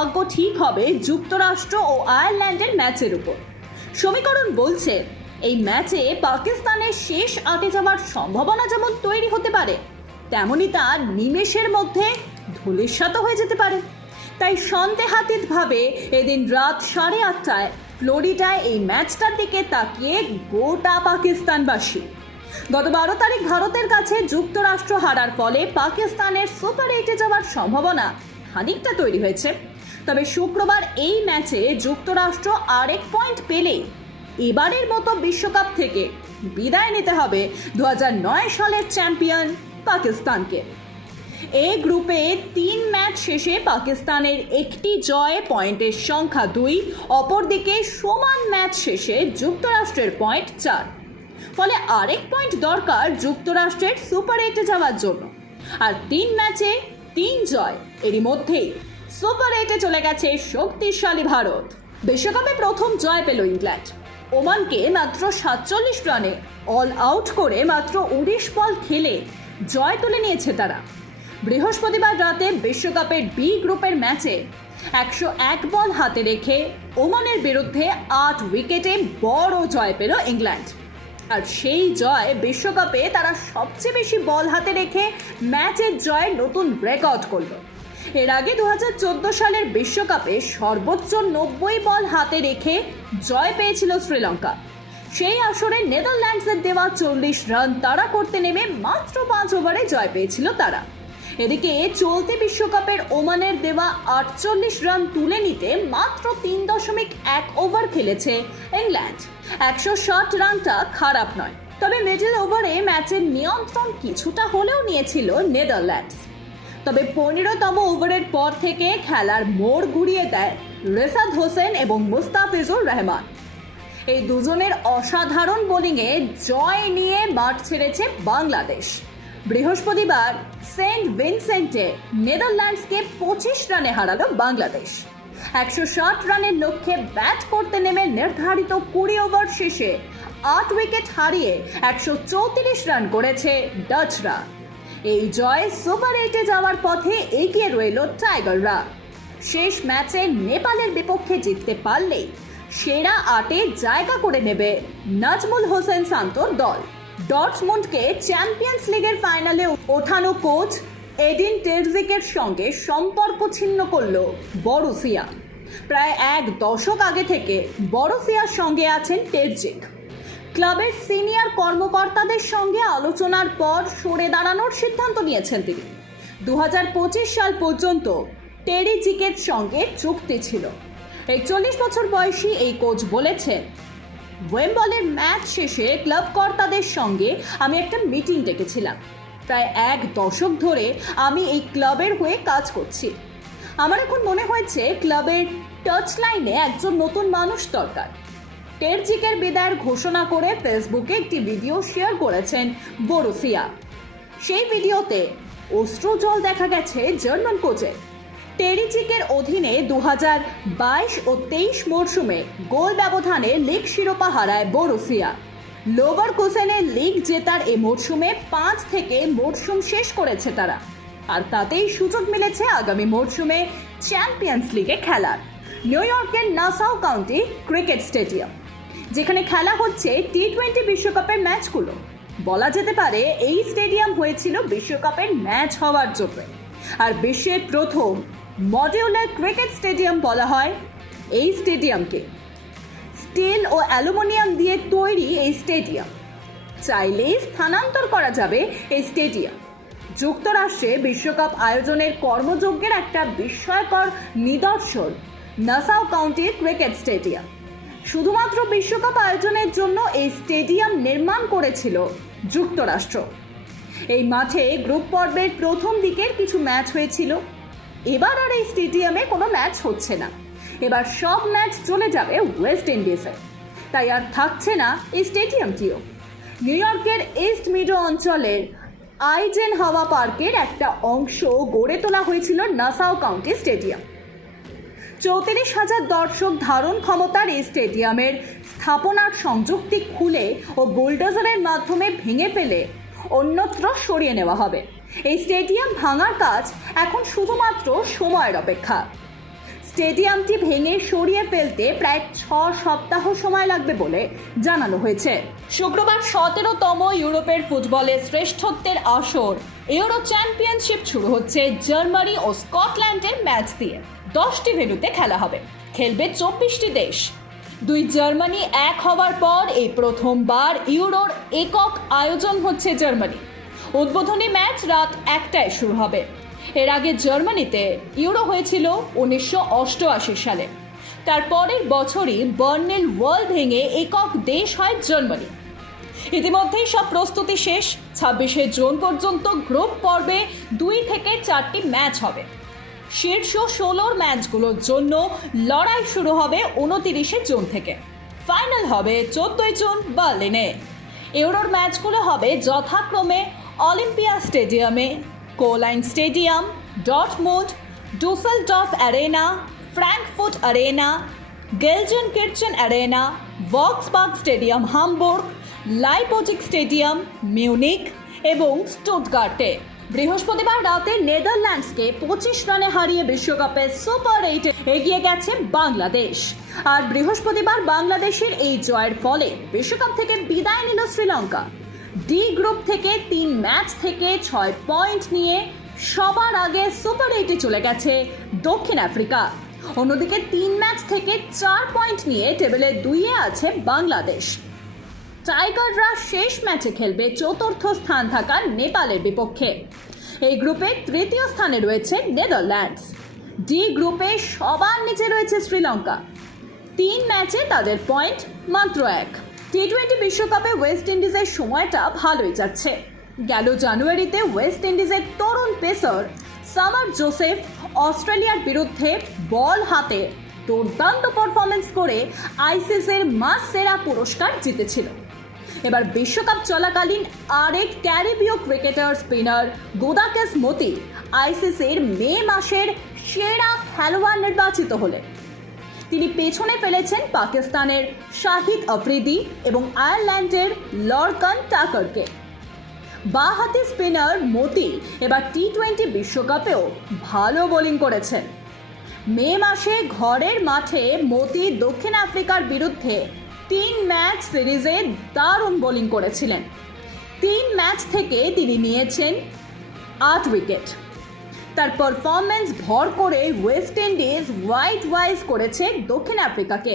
ভাগ্য ঠিক হবে যুক্তরাষ্ট্র ও আয়ারল্যান্ডের ম্যাচের উপর। সমীকরণ বলছে, এই ম্যাচে পাকিস্তানের শেষ আটে যাওয়ার সম্ভাবনা যেমন তৈরি হতে পারে তেমনই তা নিমেষের মধ্যে ধূলিসাৎ হয়ে যেতে পারে। তাই সন্দেহাতীতভাবে এদিন রাত সাড়ে আটটায় ফ্লোরিডায় এই ম্যাচটার দিকে তাকিয়ে গোটা পাকিস্তানবাসী। গত বারো তারিখ ভারতের কাছে যুক্তরাষ্ট্র হারার ফলে পাকিস্তানের সুপার এইটে যাওয়ার সম্ভাবনা খানিকটা তৈরি হয়েছে। তবে শুক্রবার এই ম্যাচে যুক্তরাষ্ট্র আরেক পয়েন্ট পেলেই এবারের মতো বিশ্বকাপ থেকে বিদায় নিতে হবে দু হাজার নয় সালের চ্যাম্পিয়ন পাকিস্তানকে। এ গ্রুপে তিন ম্যাচ শেষে পাকিস্তানের একটি জয়ে পয়েন্টের সংখ্যা দুই, অপরদিকে সমান ম্যাচ শেষে যুক্তরাষ্ট্রের পয়েন্ট চার। ফলে আরেক পয়েন্ট দরকার যুক্তরাষ্ট্রের সুপার এইটে যাওয়ার জন্য। আর তিন ম্যাচে তিন জয় এরই মধ্যেই। সুপার এইটে চলে গেছে শক্তিশালী ভারত। বিশ্বকাপে প্রথম জয় পেল ইংল্যান্ড। ওমানকে মাত্র সাতচল্লিশ রানে অল আউট করে মাত্র উনিশ বল খেলে জয় তুলে নিয়েছে তারা। বৃহস্পতিবার রাতে বিশ্বকাপের বি গ্রুপের ম্যাচে একশো এক বল হাতে রেখে ওমানের বিরুদ্ধে আট উইকেটে বড় জয় পেল ইংল্যান্ড। আর সেই জয় বিশ্বকাপে তারা সবচেয়ে বেশি বল হাতে রেখে ম্যাচের জয়ের নতুন রেকর্ড করল। এর আগে দু হাজার চোদ্দ সালের বিশ্বকাপে সর্বোচ্চ নব্বই বল হাতে রেখে জয় পেয়েছিল শ্রীলঙ্কা। সেই আসরে নেদারল্যান্ডসের দেওয়া চল্লিশ রান তারা করতে নেমে মাত্র পাঁচ ওভারে জয় পেয়েছিল তারা। এদিকে চলতি বিশ্বকাপের ওমানের দেওয়া আটচল্লিশ রান তুলে নিতে মাত্র তিন দশমিক এক ওভার খেলেছে ইংল্যান্ড। একশো ষাট রানটা খারাপ নয়, তবে মিডল ওভারে ম্যাচের নিয়ন্ত্রণ কিছুটা হলেও নিয়েছিল নেদারল্যান্ডস। তবে পনেরোতম ওভারের পর থেকে খেলার মোড় ঘুরিয়ে দেয় রেসাদ হোসেন এবং মুস্তাফিজুর রহমান। এই দুজনের অসাধারণ বোলিংয়ে জয় নিয়ে মাঠ ছেড়েছে বাংলাদেশ। বৃহস্পতিবার সেন্ট ভিনসেন্টে নেদারল্যান্ডসকে পঁচিশ রানে হারালো বাংলাদেশ। একশো ষাট রানের লক্ষ্যে ব্যাট করতে নেমে নির্ধারিত কুড়ি ওভার শেষে আট উইকেট হারিয়ে একশো চৌত্রিশ রান করেছে ডাচরা। এই জয় সুপার এইটে যাওয়ার পথে এগিয়ে রইল টাইগাররা। শেষ ম্যাচে নেপালের বিপক্ষে জিততে পারলেই সেরা আটে জায়গা করে নেবে নাজমুল হোসেন শান্তর দল। ডটমুন্ডকে চ্যাম্পিয়ন্স লিগের ফাইনালে ওঠানো কোচ এডিন টেরজিকের সঙ্গে সম্পর্ক ছিন্ন করল বড়সিয়া প্রায় এক দশক আগে থেকে বড়সিয়ার সঙ্গে আছেন টেরজিক। ক্লাবের সিনিয়র কর্মকর্তাদের সঙ্গে আলোচনার পর সরে দাঁড়ানোর সিদ্ধান্ত নিয়েছেন তিনি। দু হাজার পঁচিশ সাল পর্যন্ত টেরি জিকের সঙ্গে চুক্তি ছিল। একচল্লিশ বছর বয়সী এই কোচ বলেছেন, ওয়েম্বলের ম্যাচ শেষে ক্লাব কর্তাদের সঙ্গে আমি একটা মিটিং ডেকেছিলাম। প্রায় এক দশক ধরে আমি এই ক্লাবের হয়ে কাজ করছি। আমার এখন মনে হয়েছে ক্লাবের টাচ লাইনে একজন নতুন মানুষ দরকার। টেরজিকের বিদায়ের ঘোষণা করে ফেসবুকে একটি ভিডিও শেয়ার করেছেন বরুসিয়া। সেই ভিডিওতে অস্ত্র জল দেখা গেছে জার্মান কোচের টেরিচিকের অধীনে দু বাইশ ও তেইশ মরশুমে গোল ব্যবধানে লিগ শিরোপা হারায় বরুসিয়া। লোভার কোসেনের লিগ জেতার এ মরশুমে পাঁচ থেকে মরশুম শেষ করেছে তারা। আর তাতেই সুযোগ মিলেছে আগামী মরশুমে চ্যাম্পিয়ন্স লিগে খেলার। নিউ ইয়র্কের নাসাও কাউন্টি ক্রিকেট স্টেডিয়াম। যেখানে খেলা হচ্ছে টি টোয়েন্টি বিশ্বকাপের ম্যাচগুলো। বলা যেতে পারে এই স্টেডিয়াম হয়েছিল বিশ্বকাপের ম্যাচ হওয়ার জন্য। আর বিশ্বের প্রথম মডিউলার ক্রিকেট স্টেডিয়াম বলা হয় এই স্টেডিয়ামকে। স্টিল ও অ্যালুমিনিয়াম দিয়ে তৈরি এই স্টেডিয়াম। চাইলেই স্থানান্তর করা যাবে এই স্টেডিয়াম। যুক্তরাষ্ট্রে বিশ্বকাপ আয়োজনের কর্মযজ্ঞের একটা বিস্ময়কর নিদর্শন, নাসাও কাউন্টি ক্রিকেট স্টেডিয়াম। শুধুমাত্র বিশ্বকাপ আয়োজনের জন্য এই স্টেডিয়াম নির্মাণ করেছিল যুক্তরাষ্ট্র। এই মাঠে গ্রুপ পর্বের প্রথম দিকের কিছু ম্যাচ হয়েছিল। এবার আর এই স্টেডিয়ামে কোনো ম্যাচ হচ্ছে না। এবার সব ম্যাচ চলে যাবে ওয়েস্ট ইন্ডিজে। তাই আর থাকছে না এই স্টেডিয়ামটিও। নিউ ইয়র্কের ইস্ট মিডো অঞ্চলের আইজেন হাওয়া পার্কের একটা অংশ গড়ে তোলা হয়েছিল নাসাও কাউন্টি স্টেডিয়াম। চৌত্রিশ হাজার দর্শক ধারণ ক্ষমতার এই স্টেডিয়ামের স্থাপনার সংযুক্তি খুলে ও বুলডোজারের মাধ্যমে ভেঙে ফেলে অন্যত্র সরিয়ে নেওয়া হবে। এই স্টেডিয়াম ভাঙার কাজ এখন শুধুমাত্র সময়ের অপেক্ষা। স্টেডিয়ামটি ভেঙে সরিয়ে ফেলতে প্রায় ছ সপ্তাহ সময় লাগবে বলে জানানো হয়েছে। শুক্রবার সতেরোতম ইউরোপের ফুটবলের শ্রেষ্ঠত্বের আসর। ইউরো চ্যাম্পিয়নশিপ শুরু হচ্ছে জার্মানি ও স্কটল্যান্ডের ম্যাচ দিয়ে। দশটি ভেন্যুতে খেলা হবে। খেলবে চব্বিশটি দেশ। দুই জার্মানি এক হওয়ার পর এই প্রথমবার ইউরোর একক আয়োজন হচ্ছে জার্মানি। উদ্বোধনী ম্যাচ রাত একটায় শুরু হবে। এর আগে জার্মানিতে ইউরো হয়েছিল উনিশশো অষ্টআশি সালে। তার পরের বছরই বার্নেল ওয়াল ভেঙে একক দেশ হয় জার্মানি। ইতিমধ্যেই সব প্রস্তুতি শেষ। ছাব্বিশে জুন পর্যন্ত গ্রুপ পর্বে দুই থেকে চারটি ম্যাচ হবে। শীর্ষ ষোলোর ম্যাচগুলোর জন্য লড়াই শুরু হবে উনতিরিশে জুন থেকে। ফাইনাল হবে চোদ্দই জুন বার্লিনে। ইউরোর ম্যাচগুলো হবে যথাক্রমে অলিম্পিয়া স্টেডিয়ামে, Cologne stadium Dortmund Dusseldorf arena, Frankfurt arena Gelsenkirchen arena, Volksparkstadion Hamburg Leipzig stadium Munich এবং স্টুটগার্টে। বৃহস্পতিবার রাতে নেদারল্যান্ডসকে পঁচিশ রানে হারিয়ে বিশ্বকাপে সুপার এইটে এগিয়ে গেছে বাংলাদেশ। আর বৃহস্পতিবার বাংলাদেশের এই জয়ের ফলে বিশ্বকাপ থেকে বিদায় নিল শ্রীলঙ্কা। ডি গ্রুপ থেকে তিন ম্যাচ থেকে ছয় পয়েন্ট নিয়ে সবার আগে সুপার এইটে চলে গেছে দক্ষিণ আফ্রিকা। অন্যদিকে তিন ম্যাচ থেকে চার পয়েন্ট নিয়ে টেবিলে দুইয়ে আছে বাংলাদেশ। টাইগাররা শেষ ম্যাচে খেলবে চতুর্থ স্থান থাকা নেপালের বিপক্ষে। এই গ্রুপে তৃতীয় স্থানে রয়েছে নেদারল্যান্ডস। ডি গ্রুপে সবার নিচে রয়েছে শ্রীলঙ্কা। তিন ম্যাচে তাদের পয়েন্ট মাত্র এক। টি টোয়েন্টি বিশ্বকাপে ওয়েস্ট ইন্ডিজের সময়টা ভালোই যাচ্ছে। গেল জানুয়ারিতে ওয়েস্ট ইন্ডিজের তরুণ পেসার সামার জোসেফ অস্ট্রেলিয়ার বিরুদ্ধে বল হাতে দুর্দান্ত পারফরমেন্স করে আইসিসের মাস সেরা পুরস্কার জিতেছিল। এবার বিশ্বকাপ চলাকালীন আরেক ক্যারিবীয় ক্রিকেটার স্পিনার গোদাকেস মতি আইসিসির মে মাসের সেরা খেলোয়াড় নির্বাচিত হলেন। তিনি পেছনে ফেলেছেন পাকিস্তানের শাহিদ আফ্রিদি এবং আয়ারল্যান্ডের লর্কান টাকারকে। বাঁহাতি স্পিনার মতি এবার টি টোয়েন্টি বিশ্বকাপেও ভালো বোলিং করেছেন। মে মাসে ঘরের মাঠে মতি দক্ষিণ আফ্রিকার বিরুদ্ধে তিন ম্যাচ সিরিজে দারুণ বোলিং করেছিলেন। তিন ম্যাচ থেকে তিনি নিয়েছেন আট উইকেট। তার পারফরমেন্স ভর করে ওয়েস্ট ইন্ডিজ হোয়াইট ওয়াইজ করেছে দক্ষিণ আফ্রিকাকে।